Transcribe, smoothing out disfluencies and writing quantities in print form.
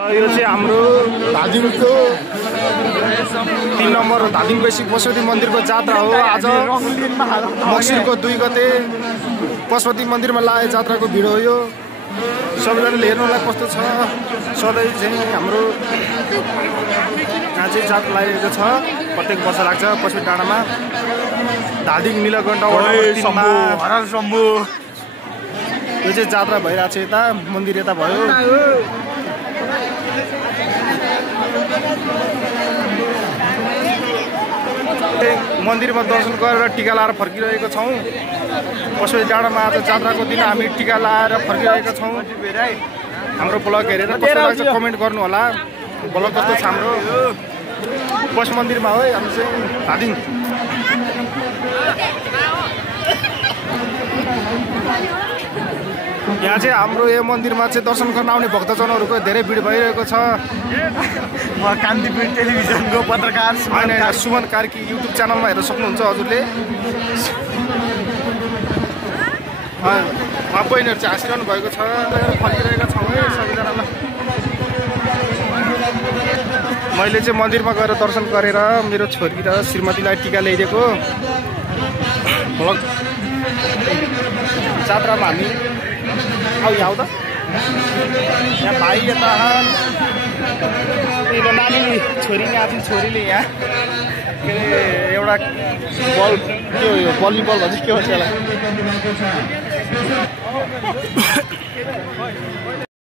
यो चाहिँ हाम्रो धादिङको 3 नम्बर धादिङ बेसी पशुपति मन्दिरको जात्रा हो। आज मक्सिरको 2 गते पशुपति मन्दिरमा लागेको जात्राको भिड हो यो। सबैजनाले हेर्नुलाई कस्तो छ। सधैँ चाहिँ हाम्रो यहाँ चाहिँ जात्रा लागेको छ। प्रत्येक वर्ष लाग्छ पशुपति डाँडामा। धादिङ नीलकण्ठ यो चाहिँ जात्रा भइरहेको छ। यता मन्दिर यता भयो। मन्दिरमा दर्शन गरेर टिका लाएर फर्किरहेको छौँ। पशुपति डाँडामा आज जात्राको दिन हामी टिका लाएर फर्किरहेका छौँ। हाम्रो ब्लग हेरेर कस्तो लाग्छ कमेन्ट गर्नु होला। ब्लग कस्तो छ हाम्रो। पशु मन्दिरमा हो हामी चाहिँ धादिङ। यहाँ चाहिँ हाम्रो यो मन्दिरमा चाहिँ दर्शन गर्न आउने भक्तजनहरूको धेरै भिड भइरहेको छ। म कान्तिपुर टेलिभिजनको पत्रकार होइन सुमन कार्की युट्युब च्यानलमा हेर्न सक्नुहुन्छ हजुरले। बहिनीहरू चाहिँ हाँसिरहनु भएको छ। फर्किरहेका छौँ है सबैजनालाई। मैले चाहिँ मन्दिरमा गएर दर्शन गरेर मेरो छोरी र श्रीमतीलाई टिका ल्याइदिएको। भ्लग जात्रामा हामी आऊ त यहाँ भाइ यता नानी छोरीले आफ्नो छोरीले यहाँ के अरे एउटा बल के हो यो भलिबल भन्छ के भन्छ यसलाई।